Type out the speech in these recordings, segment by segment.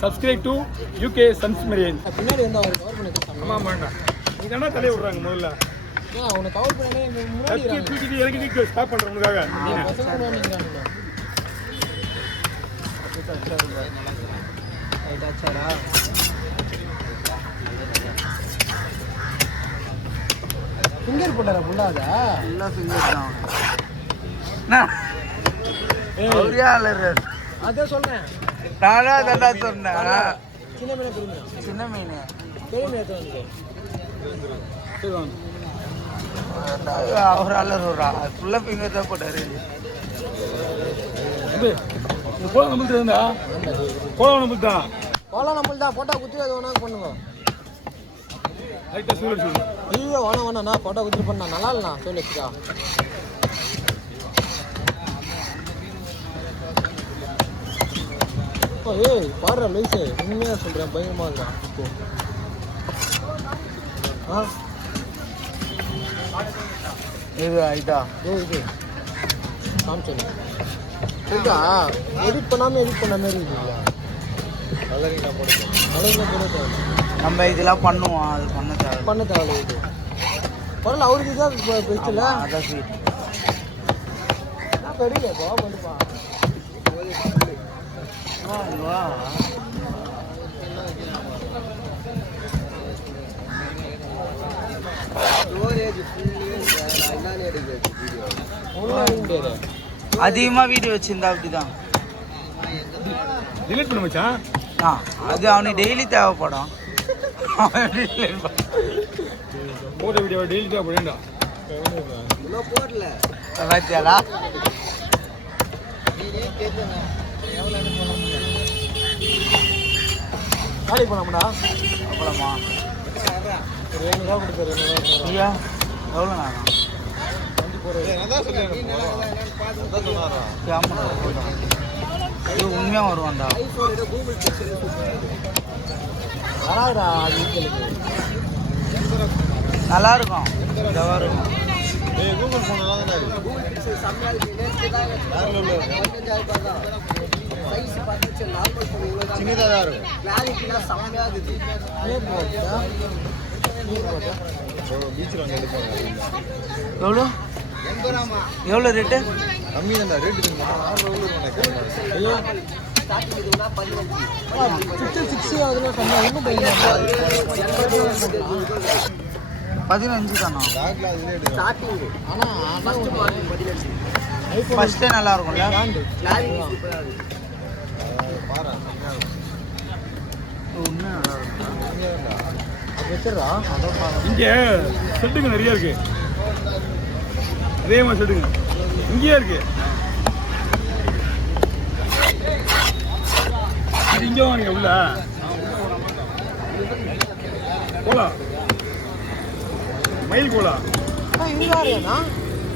subscribe to UK Sunsmarian. பின்னாடி வந்து அவர் cover பண்ணி கொடுத்தாங்க. ஆமா ஆமாடா. நீ தான தலை விடுறாங்க முதல்ல. அவனை கவர் பண்ணனே முன்னாடி தூக்கிட்டு இறங்கி ஸ்டாப் பண்றவனுக்காக. நீ பசங்க நின்னுங்கறானே. ரைட் ஆச்சாடா. ஃபிங்கர் போடற புள்ளாத. இல்ல ஃபிங்கர் தான். நான் ஒரியாலர். அத சொன்னேன். நானா தண்டா சொன்னேன். சின்ன மீன் பெரிய மீன். சின்ன மீன். பெரிய மீன் வந்து. சரிங்க. அவர் அலர் வரா. ஃபுல்லா ஃபிங்கர் தான் போட்டாரு. இது கோல நம்மள்ட்ட இருந்தா. கோல நம்மள்ட்ட போட்டா குத்தி அது வேணா பண்ணுங்க. ரைட்டா சொல்லு. ஐயோ வேணா நான் போட்டா குத்தி பண்ணா நல்லா இல்ல நான் சொல்லுச்சா. ஏய் பாரு லைஸ் உண்மையா சொல்றேன் பயமா இருக்கா இப்போ. இது ஐடா இது காமிச்சேன். இதா எடிட் பண்ணாம இருக்கீங்களா? கலரிங்கா போடுங்க. நம்ம இதெல்லாம் பண்ணுவோம். அது பண்ண தேவை இது. பரவாயில்ல அவருக்கு இதான் பெஸ்ட் இல்லை. அதான் ஸ்வீட் நான் பெரிய பா பண்ணுப்பா. வா அதிகமா வீடியோ வச்சிருந்தா அப்படிதான் டிலீட் பண்ண மச்சான். அது அவனுக்கு டெய்லி தேவைப்படும். போட்ட வீடியோ டெய்லி தேவைப்படும். போடல பாத்தியாடா. காலி பண்ணாமடா அவ்வளோமா ஒரு 200 ரூபா கொடுக்குற. 200 ஐயா எவ்வளோண்ணா? இது உண்மையாக வருவான்டா. வராதுடா நல்லா இருக்கும். இருக்கும் கூகுள் ஃபோன் சின்னதாக தான் இருக்கும். கிளாரிட்டிலாம் செம்மையாக இருக்குது. பீச்சில் வந்து எடுப்பாங்க. எவ்வளோ ரேட்டு? கம்மி தான் ரேட்டு. 15 தானா? ஃபர்ஸ்டே நல்லா இருக்கும்ல. இங்கே செட்டுங்க நிறைய இருக்கு. அதே மாதிரி செட்டுங்க இங்கேயே இருக்கு. இது இங்கே வாங்க உள்ள கோலா மயில் கோலா. இது வேறையாண்ணா?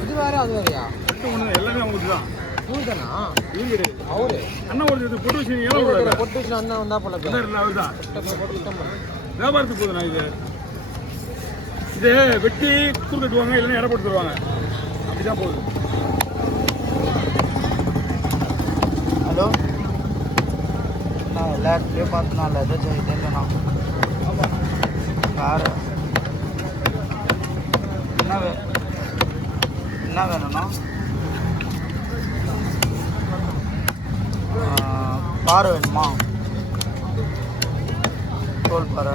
இது வேற அது வேறையா? எல்லாமே அவங்களுக்கு தான். இவங்கண்ணா இவங்க அவரு அண்ணா ஒரு பொட்டு வச்சு பொட்டு வச்சு அண்ணா வந்தா போல அவர் தான் வியாபாரத்துக்கு போகுதுண்ணா. இது வெட்டி கூறு கட்டுவாங்க, இல்லைன்னா இடம் போட்டு தருவாங்க. அப்படிதான் போகுது. ஹலோ நான் எல்லா இடத்துலையும் பார்த்து நான் ஏதாச்சும் இல்லைண்ணா. கார் என்ன வேணும்ண்ணா? பாறை வேணுமா? தோல் பாறை.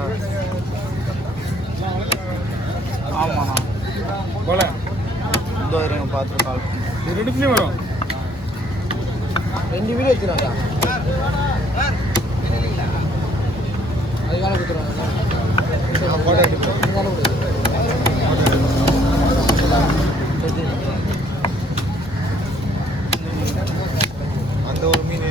ஆமாண்ணா போல இந்த இருங்க பார்த்து கால் பண்ணி. இது ரெண்டுத்துலேயும் வரும். 2 வீடியோ வச்சுருவாங்க. அது வேலை கொடுத்துருவாங்க. ஃபோட்டோ எடுத்து அந்த ஒரு மீன்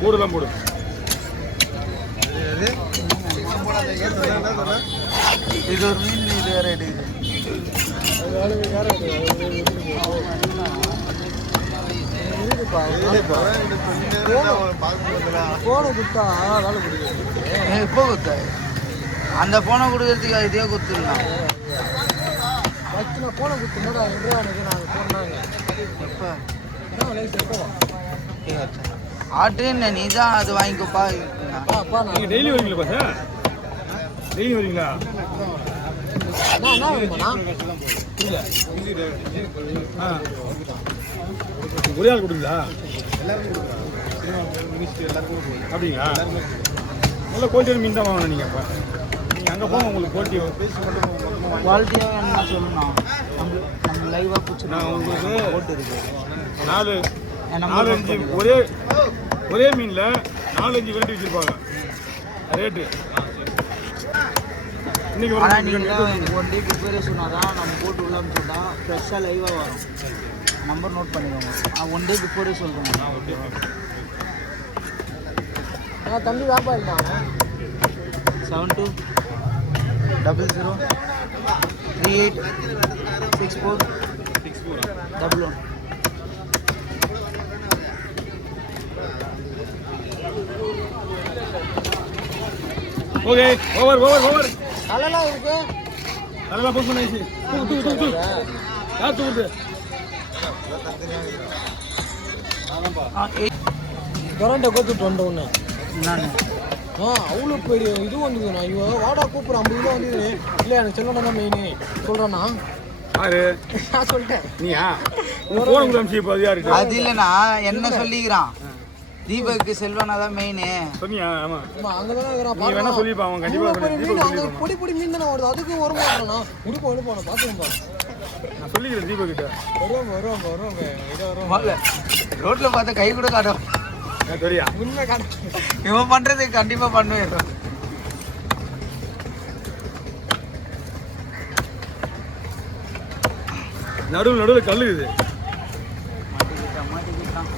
கூடுதலாம் போடு. இது ஒரு மீன், இது வேற எடுக்குது. எப்போ குத்த அந்த போனை கொடுக்கறதுக்கு இதே குத்துடலாம். போனை குத்து போது நாங்கள் போனாங்க. எப்போ ஆட்டுன்னு நீ தான் அது வாங்கிக்கோப்பா. நீங்கள் டெய்லி வரீங்களா சார்? டெய்லி வரீங்களா? ஒரே ஆள் கொடுங்களா? அப்படிங்களா? நல்ல குவாலிட்டியான மீன் தான் வாங்கணும். நீங்கள் அப்போ நீங்கள் அங்கே போங்க, உங்களுக்கு குவாலிட்டியாக என்ன சொல்லணும், நம்ம லைவாக பிடிச்சி நான் உங்களுக்கு போட்டு இருக்கு. 4-5 ஒரே மீனில் 4-5 வெரைட்டி வச்சுருப்பாங்க ரேட்டு. இன்னைக்கு ஒன் டே ப்ரிப்பேரே சொன்னால் தான் நம்ம போட்டு உள்ளன்னு சொன்னால் ஃப்ரெஷ்ஷாக லைவாக வரும். நம்பர் நோட் பண்ணிக்கோங்க. ஒன் டே பிஃபோரே சொல்கிறேன். தம்பி வியாபாரி தான். 7200 3864 ஓகே. ஓவர் அதெல்லாம் இருக்கு. அதெல்லாம் போஸ்ட் பண்ணிச்சு. தூக்கு யார் தூக்குது? கரண்ட்டை கோத்துட்டு வந்தோன்னு அவ்வளோ பெரிய இது வந்துதுண்ணா. ஐயோ வாடா கூப்பிட்றேன், 50 கிலோ வந்துது. இல்லை எனக்கு செல்லணும் தான் மெயின் சொல்கிறேன்னா. யாரு நான் சொல்லிட்டேன். நீயா அது இல்லைண்ணா, என்ன சொல்லிக்கிறான் தீபக்கு செல்வனா தான் மெயின் சொன்னியா? ஆமா அங்கதான் நீ வேணா சொல்லிப்பா. அவன் கண்டிப்பா மீன் பொடி பொடி மீன் தானே வருது. அதுக்கு வரும் மாட்டேண்ணா. உடுப்பா எடுப்பான பார்த்துப்பா. நான் சொல்லிக்கிறேன் தீபக் கிட்ட. வரும் ரோட்ல பார்த்தா கை கூட காட்டும். தெரியா உண்மை காட்டும். இவன் பண்றது கண்டிப்பா பண்ணுவேன். நடுவில் கல்லு இது. மாட்டிக்கிட்டான்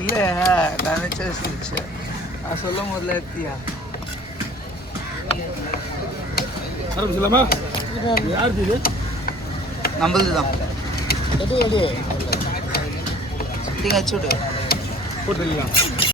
இல்லை நினைச்சு நான் சொல்லும் போதுல எடுத்தியா நம்மளது தான். அச்சு விடு போட்டுருக்கீங்களா?